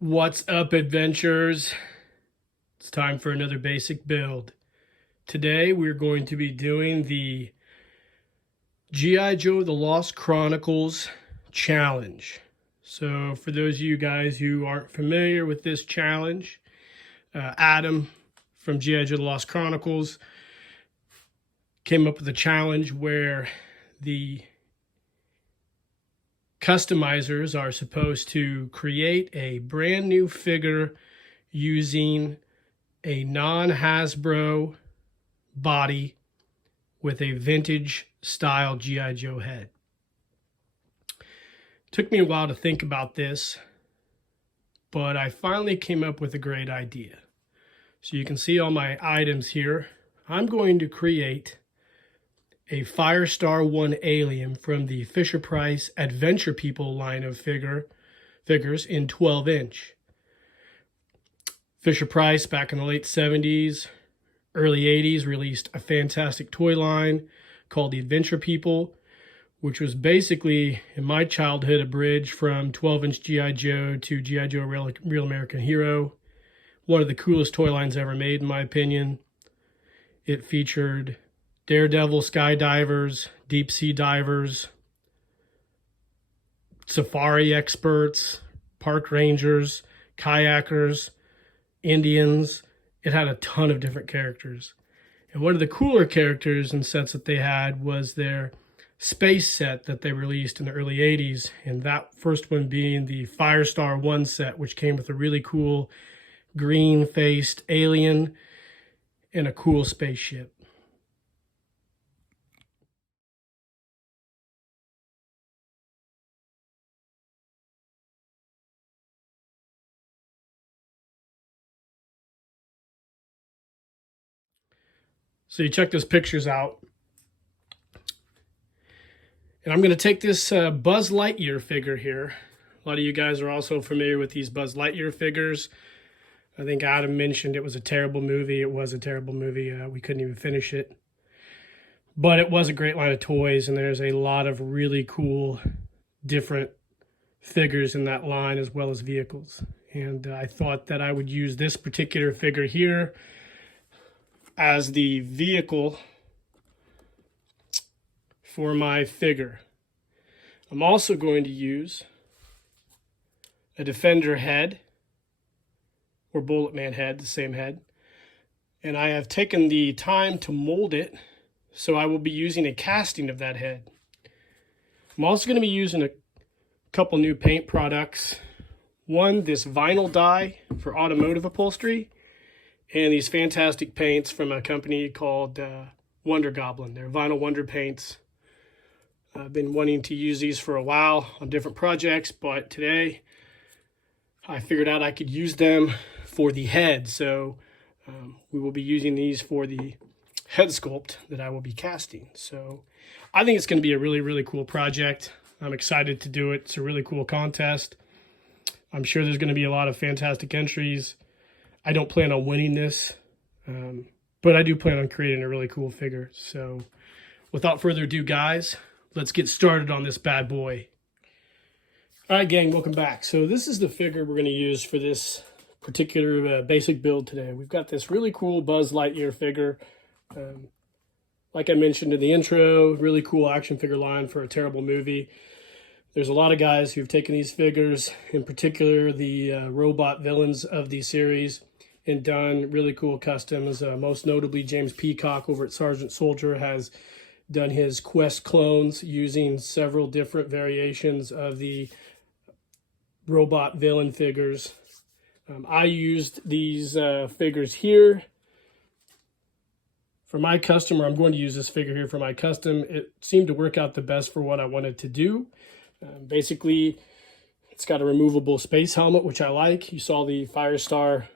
What's up, adventurers? It's time for another basic build. Today we're going to be doing the G.I. Joe The Lost Chronicles challenge. So for those of you guys who aren't familiar with this challenge, Adam from G.I. Joe The Lost Chronicles came up with a challenge where the customizers are supposed to create a brand new figure using a non-Hasbro body with a vintage style G.I. Joe head. Took me a while to think about this, but I finally came up with a great idea. So you can see all my items here. I'm going to create a Firestar I Alien from the Fisher-Price Adventure People line of figures in 12-inch. Fisher-Price back in the late 70s, early 80s released a fantastic toy line called the Adventure People, which was basically, in my childhood, a bridge from 12-inch G.I. Joe to G.I. Joe Real American Hero. One of the coolest toy lines ever made, in my opinion. It featured daredevil skydivers, deep sea divers, safari experts, park rangers, kayakers, Indians. It had a ton of different characters. And one of the cooler characters and sets that they had was their space set that they released in the early 80s. And that first one being the Firestar I set, which came with a really cool green-faced alien and a cool spaceship. So you check those pictures out. And I'm going to take this Buzz Lightyear figure here. A lot of you guys are also familiar with these Buzz Lightyear figures. I think Adam mentioned it was a terrible movie. It was a terrible movie. We couldn't even finish it. But it was a great line of toys, and there's a lot of really cool different figures in that line as well as vehicles. And I thought that I would use this particular figure here as the vehicle for my figure. I'm also going to use a Defender head or Bullet Man head, the same head. And I have taken the time to mold it, so I will be using a casting of that head. I'm also going to be using a couple new paint products. One, this vinyl dye for automotive upholstery, and these fantastic paints from a company called Wonder Goblin. They're vinyl wonder paints. I've been wanting to use these for a while on different projects, but today I figured out I could use them for the head. So we will be using these for the head sculpt that I will be casting. So I think it's going to be a really, really cool project. I'm excited to do it. It's a really cool contest. I'm sure there's going to be a lot of fantastic entries. I don't plan on winning this, but I do plan on creating a really cool figure. So without further ado, guys, let's get started on this bad boy. All right, gang, welcome back. So this is the figure we're going to use for this particular basic build today. We've got this really cool Buzz Lightyear figure. Like I mentioned in the intro, really cool action figure line for a terrible movie. There's a lot of guys who've taken these figures, in particular the robot villains of the series, and done really cool customs. Most notably, James Peacock over at Sergeant Soldier has done his Quest clones using several different variations of the robot villain figures. I used these figures here for my custom, or I'm going to use this figure here for my custom. It seemed to work out the best for what I wanted to do. Basically, it's got a removable space helmet, which I like. You saw the Firestar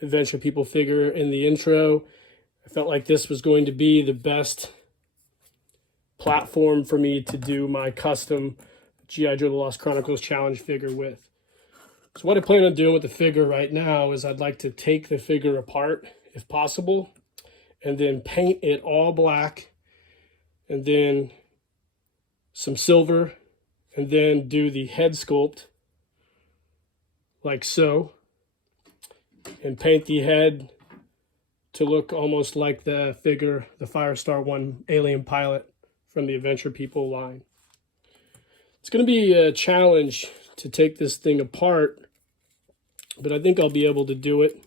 Adventure People figure in the intro. I felt like this was going to be the best platform for me to do my custom G.I. Joe The Lost Chronicles challenge figure with. So what I plan on doing with the figure right now is I'd like to take the figure apart, if possible, and then paint it all black, and then some silver, and then do the head sculpt like so, and paint the head to look almost like the figure, the Firestar I Alien Pilot from the Adventure People line. It's going to be a challenge to take this thing apart, but I think I'll be able to do it.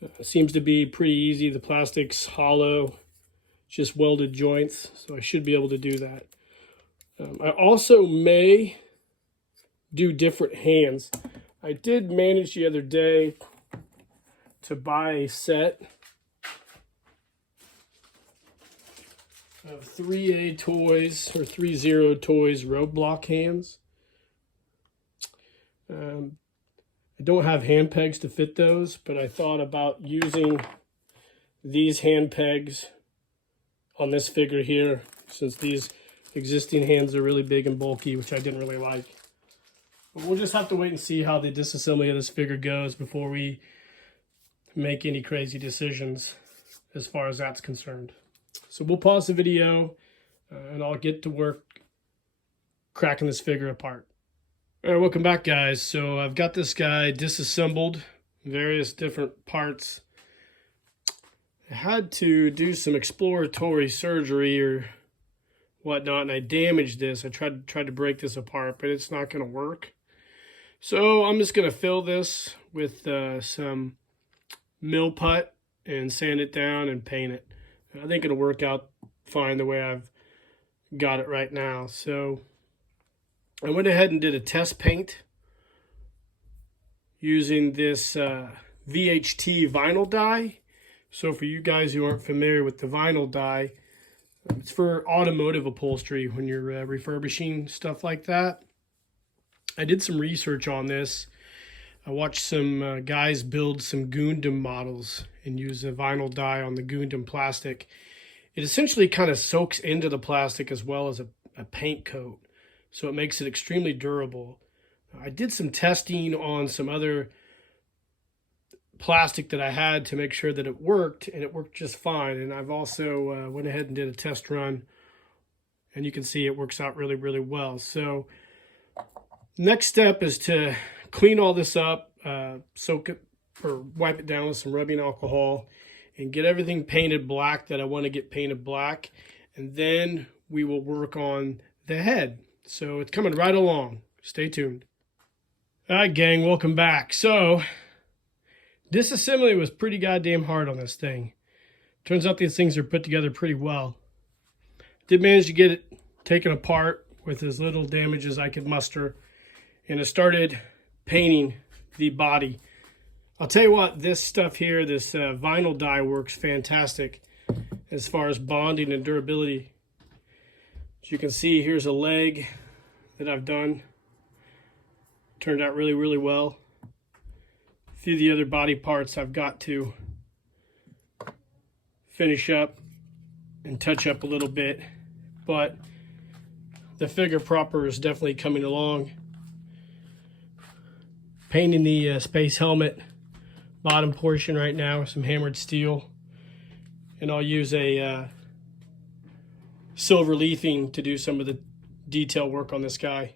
It seems to be pretty easy. The plastic's hollow, just welded joints, so I should be able to do that. I also may do different hands. I did manage the other day to buy a set of 3A Toys or 30 Toys roadblock hands. I don't have hand pegs to fit those, but I thought about using these hand pegs on this figure here, since these existing hands are really big and bulky, which I didn't really like. But we'll just have to wait and see how the disassembly of this figure goes before we make any crazy decisions as far as that's concerned. So we'll pause the video and I'll get to work cracking this figure apart. All right, welcome back, guys. So I've got this guy disassembled, various different parts. I had to do some exploratory surgery or whatnot, and I damaged this. I tried to break this apart, but it's not going to work. So I'm just going to fill this with some mill putt and sand it down and paint it. I think it'll work out fine the way I've got it right now. So I went ahead and did a test paint using this VHT vinyl dye. So for you guys who aren't familiar with the vinyl dye, it's for automotive upholstery when you're refurbishing stuff like that. I did some research on this. I watched some guys build some Gundam models and use a vinyl dye on the Gundam plastic. It essentially kind of soaks into the plastic as well as a paint coat, so it makes it extremely durable. I did some testing on some other plastic that I had to make sure that it worked, and it worked just fine. And I've also went ahead and did a test run, and you can see it works out really, really well. So next step is to clean all this up, soak it or wipe it down with some rubbing alcohol, and get everything painted black that I want to get painted black. And then we will work on the head. So it's coming right along. Stay tuned. All right, gang, welcome back. So disassembly was pretty goddamn hard on this thing. Turns out these things are put together pretty well. Did manage to get it taken apart with as little damage as I could muster. And I started painting the body. I'll tell you what, this stuff here, this vinyl dye works fantastic as far as bonding and durability. As you can see, here's a leg that I've done. Turned out really, really well. A few of the other body parts I've got to finish up and touch up a little bit, but the figure proper is definitely coming along. Painting the space helmet bottom portion right now with some hammered steel, and I'll use a silver leafing to do some of the detail work on this guy.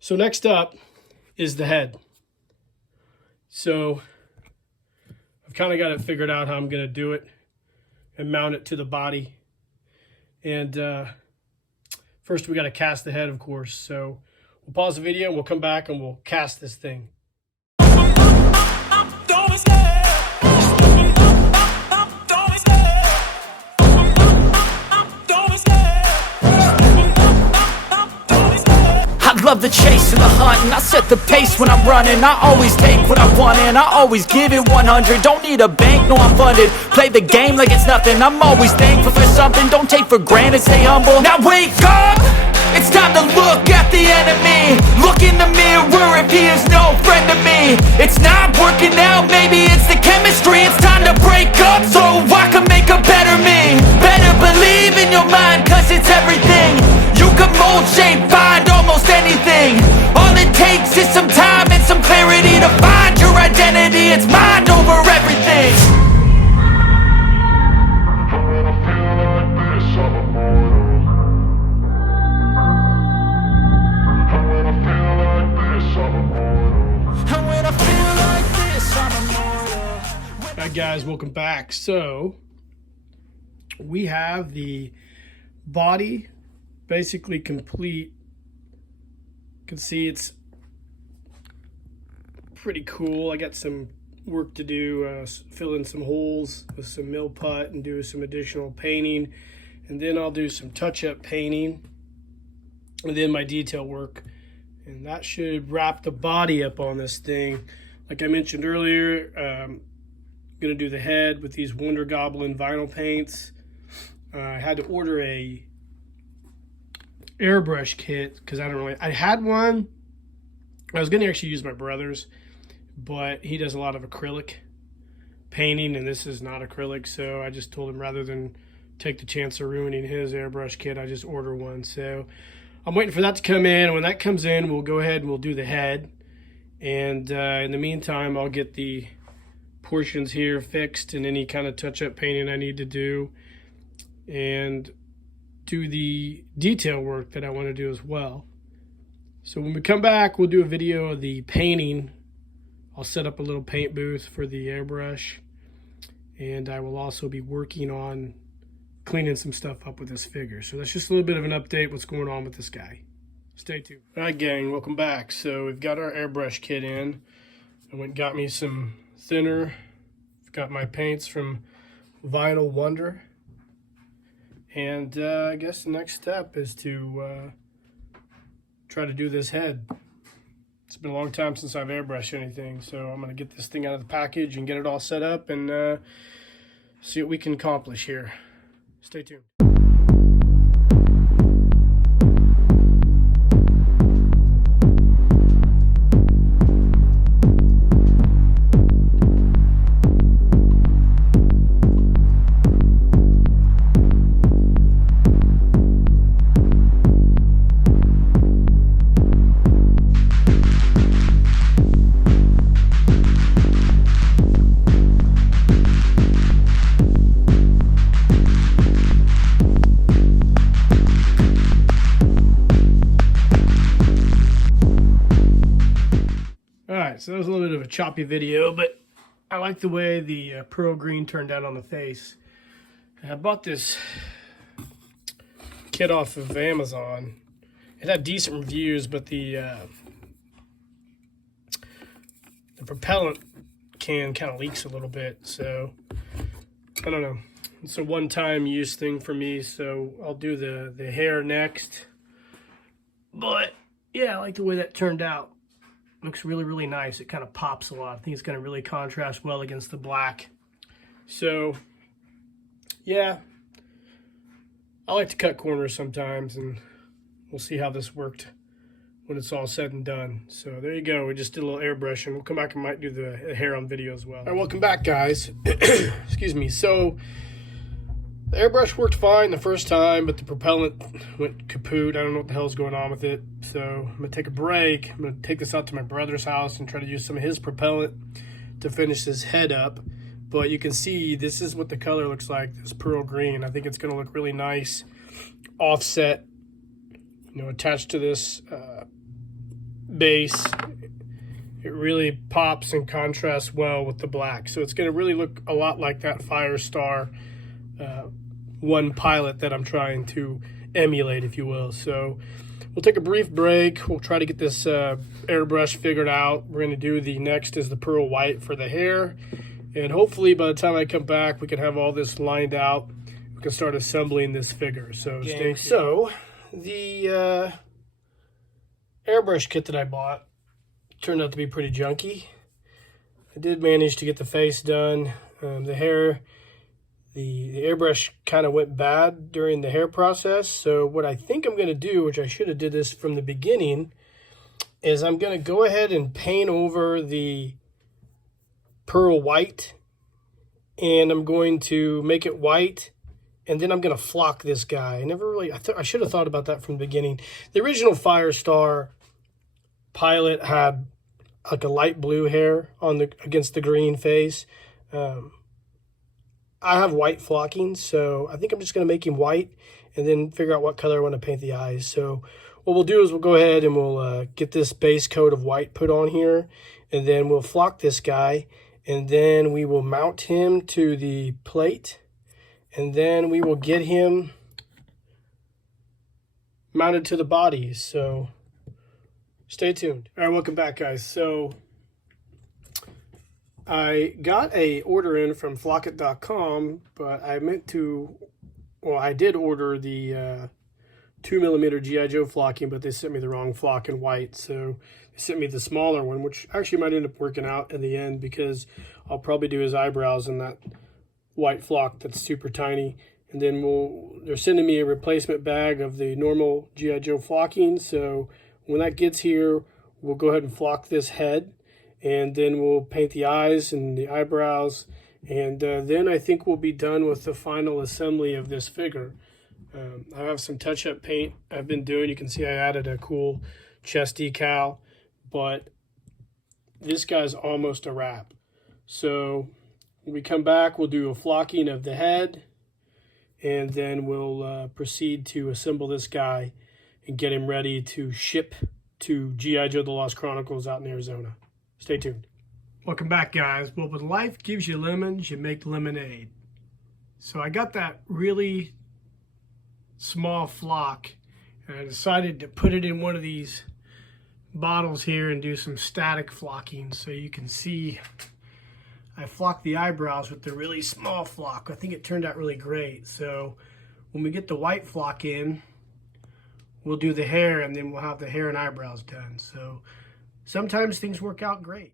So next up is the head. So I've kind of got it figured out how I'm going to do it and mount it to the body. And first we got to cast the head, of course. So we'll pause the video and we'll come back and we'll cast this thing. I love the chase and the hunt, and I set the pace when I'm running. I always take what I want and I always give it 100. Don't need a bank, no I'm funded. Play the game like it's nothing. I'm always thankful for something. Don't take for granted, stay humble. Now wake up! It's time to look at the enemy. Look in the mirror if he is no friend to me. It's not working out, maybe it's the chemistry. It's time to break up so I can make a better me. Better believe in your mind, cause it's everything. You can mold, shape, find almost anything. All it takes is some time and some clarity to find your identity. It's mind over everything. When I feel like this, I'm immortal. Alright guys, welcome back. So we have the body basically complete. You can see it's pretty cool. I got some work to do, fill in some holes with some mill putt and do some additional painting, and then I'll do some touch-up painting and then my detail work, and that should wrap the body up on this thing. Like I mentioned earlier, I'm gonna do the head with these Wonder Goblin vinyl paints. I had to order a airbrush kit because I had one. I was gonna actually use my brother's, but he does a lot of acrylic painting and this is not acrylic, so I just told him rather than take the chance of ruining his airbrush kit, I just order one. So I'm waiting for that to come in. When that comes in, we'll go ahead and we'll do the head, and in the meantime I'll get the portions here fixed and any kind of touch-up painting I need to do, and do the detail work that I want to do as well. So when we come back, we'll do a video of the painting. I'll set up a little paint booth for the airbrush, and I will also be working on cleaning some stuff up with this figure. So that's just a little bit of an update what's going on with this guy. Stay tuned. All right gang, welcome back. So we've got our airbrush kit in. I went and got me some thinner. I've got my paints from Vinyl Wonder, and I guess the next step is to try to do this head. It's been a long time since I've airbrushed anything, so I'm going to get this thing out of the package and get it all set up and see what we can accomplish here. Stay tuned. So that was a little bit of a choppy video, but I like the way the pearl green turned out on the face. And I bought this kit off of Amazon. It had decent reviews, but the propellant can kind of leaks a little bit, so I don't know. It's a one-time use thing for me, so I'll do the hair next. But yeah, I like the way that turned out. Looks really, really nice. It kind of pops a lot. I think it's going to really contrast well against the black. So, yeah. I like to cut corners sometimes, and we'll see how this worked when it's all said and done. So, there you go. We just did a little airbrushing. We'll come back and might do the hair on video as well. All right, welcome back, guys. Excuse me. So, the airbrush worked fine the first time, but the propellant went kaput. I don't know what the hell's going on with it. So I'm going to take a break. I'm going to take this out to my brother's house and try to use some of his propellant to finish his head up. But you can see this is what the color looks like, this pearl green. I think it's going to look really nice, offset, you know, attached to this base. It really pops and contrasts well with the black. So it's going to really look a lot like that Firestar I Pilot that I'm trying to emulate, if you will. So we'll take a brief break. We'll try to get this airbrush figured out. We're going to do the next is the pearl white for the hair, and hopefully by the time I come back we can have all this lined out. We can start assembling this figure. So stay tuned. So the airbrush kit that I bought turned out to be pretty junky. I did manage to get the face done. The hair, the airbrush kind of went bad during the hair process. So what I think I'm going to do, which I should have did this from the beginning, is I'm going to go ahead and paint over the pearl white, and I'm going to make it white, and then I'm going to flock this guy. I should have thought about that from the beginning. The original Firestar Pilot had like a light blue hair on against the green face. I have white flocking, so I think I'm just going to make him white and then figure out what color I want to paint the eyes. So what we'll do is we'll go ahead and we'll get this base coat of white put on here, and then we'll flock this guy, and then we will mount him to the plate, and then we will get him mounted to the body. So stay tuned. All right, welcome back, guys. So I got a order in from flockit.com, but I did order the 2mm G.I. Joe flocking, but they sent me the wrong flock in white. So they sent me the smaller one, which actually might end up working out in the end, because I'll probably do his eyebrows in that white flock that's super tiny. And then they're sending me a replacement bag of the normal G.I. Joe flocking. So when that gets here, we'll go ahead and flock this head, and then we'll paint the eyes and the eyebrows. And then I think we'll be done with the final assembly of this figure. I have some touch-up paint I've been doing. You can see I added a cool chest decal, but this guy's almost a wrap. So when we come back, we'll do a flocking of the head, and then we'll proceed to assemble this guy and get him ready to ship to G.I. Joe The Lost Chronicles out in Arizona. Stay tuned. Welcome back, guys. Well, when life gives you lemons, you make lemonade. So I got that really small flock, and I decided to put it in one of these bottles here and do some static flocking. So you can see I flocked the eyebrows with the really small flock. I think it turned out really great. So when we get the white flock in, we'll do the hair, and then we'll have the hair and eyebrows done. So sometimes things work out great.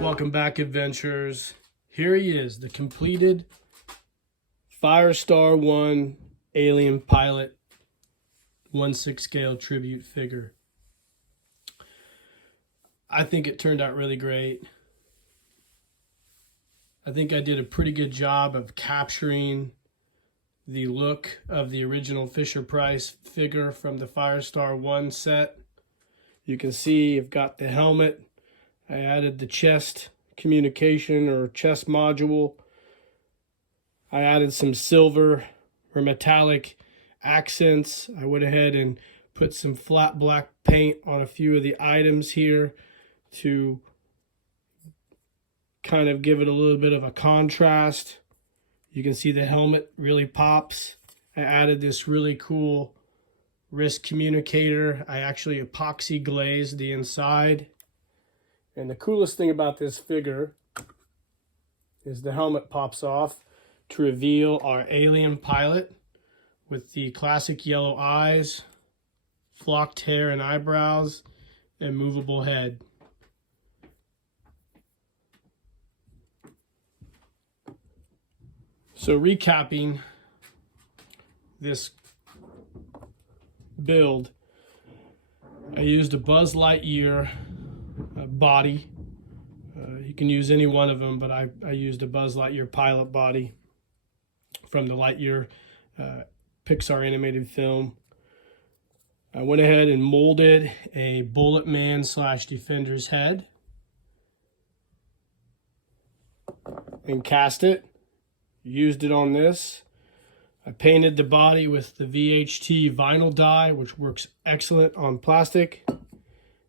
Welcome back, adventurers. Here he is, the completed Firestar I Alien Pilot 1/6 scale tribute figure. I think it turned out really great. I think I did a pretty good job of capturing the look of the original Fisher-Price figure from the Firestar I set. You can see I've got the helmet. I added the chest communication or chest module. I added some silver or metallic accents. I went ahead and put some flat black paint on a few of the items here to kind of give it a little bit of a contrast. You can see the helmet really pops. I added this really cool wrist communicator. I actually epoxy glazed the inside. And the coolest thing about this figure is the helmet pops off to reveal our alien pilot with the classic yellow eyes, flocked hair and eyebrows, and movable head. So recapping this build, I used a Buzz Lightyear body. You can use any one of them, but I used a Buzz Lightyear pilot body from the Lightyear Pixar animated film. I went ahead and molded a Bullet Man / Defender's head and cast it. Used it on this. I painted the body with the VHT vinyl dye, which works excellent on plastic.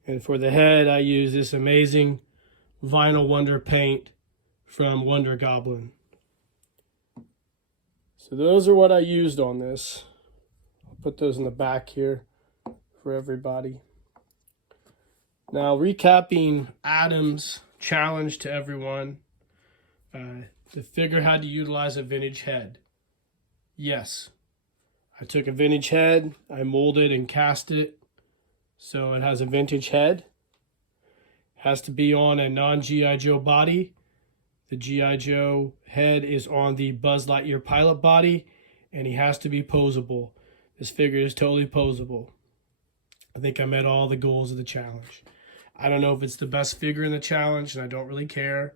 And for the head, I use this amazing Vinyl Wonder paint from Wonder Goblin. So those are what I used on this. I'll put those in the back here for everybody. Now, recapping Adam's challenge to everyone. The figure had to utilize a vintage head. Yes, I took a vintage head, I molded and cast it so it has a vintage head. Has to be on a non-G.I. Joe body. The G.I. Joe head is on the Buzz Lightyear pilot body, and he has to be posable. This figure is totally posable. I think I met all the goals of the challenge. I don't know if it's the best figure in the challenge, and I don't really care.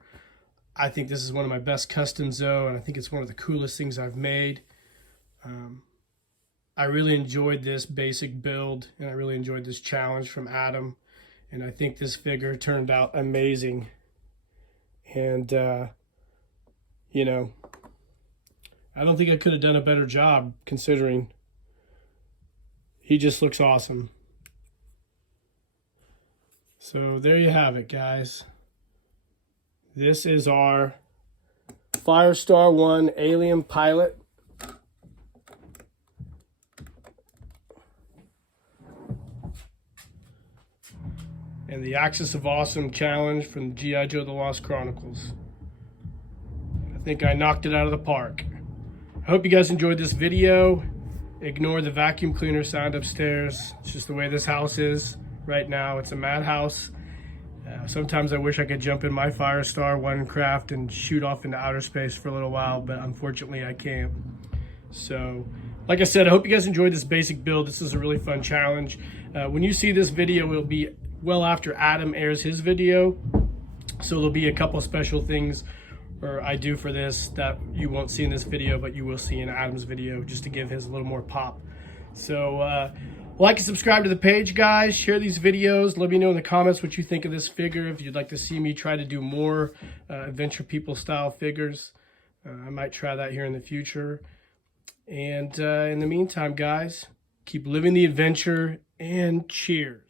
I think this is one of my best customs, though, and I think it's one of the coolest things I've made. I really enjoyed this basic build, and I really enjoyed this challenge from Adam, and I think this figure turned out amazing. And you know, I don't think I could have done a better job, considering he just looks awesome. So there you have it, guys. This is our Firestar I Alien Pilot. And the Axis of Awesome challenge from G.I. Joe The Lost Chronicles. I think I knocked it out of the park. I hope you guys enjoyed this video. Ignore the vacuum cleaner sound upstairs. It's just the way this house is right now. It's a madhouse. Sometimes I wish I could jump in my Firestar I craft and shoot off into outer space for a little while, but unfortunately I can't. So, like I said, I hope you guys enjoyed this basic build. This is a really fun challenge. When you see this video, it'll be well after Adam airs his video. So there'll be a couple special things I do for this that you won't see in this video, but you will see in Adam's video, just to give his a little more pop. So like and subscribe to the page, guys. Share these videos. Let me know in the comments what you think of this figure. If you'd like to see me try to do more Adventure People style figures, I might try that here in the future. And in the meantime, guys, keep living the adventure, and cheers.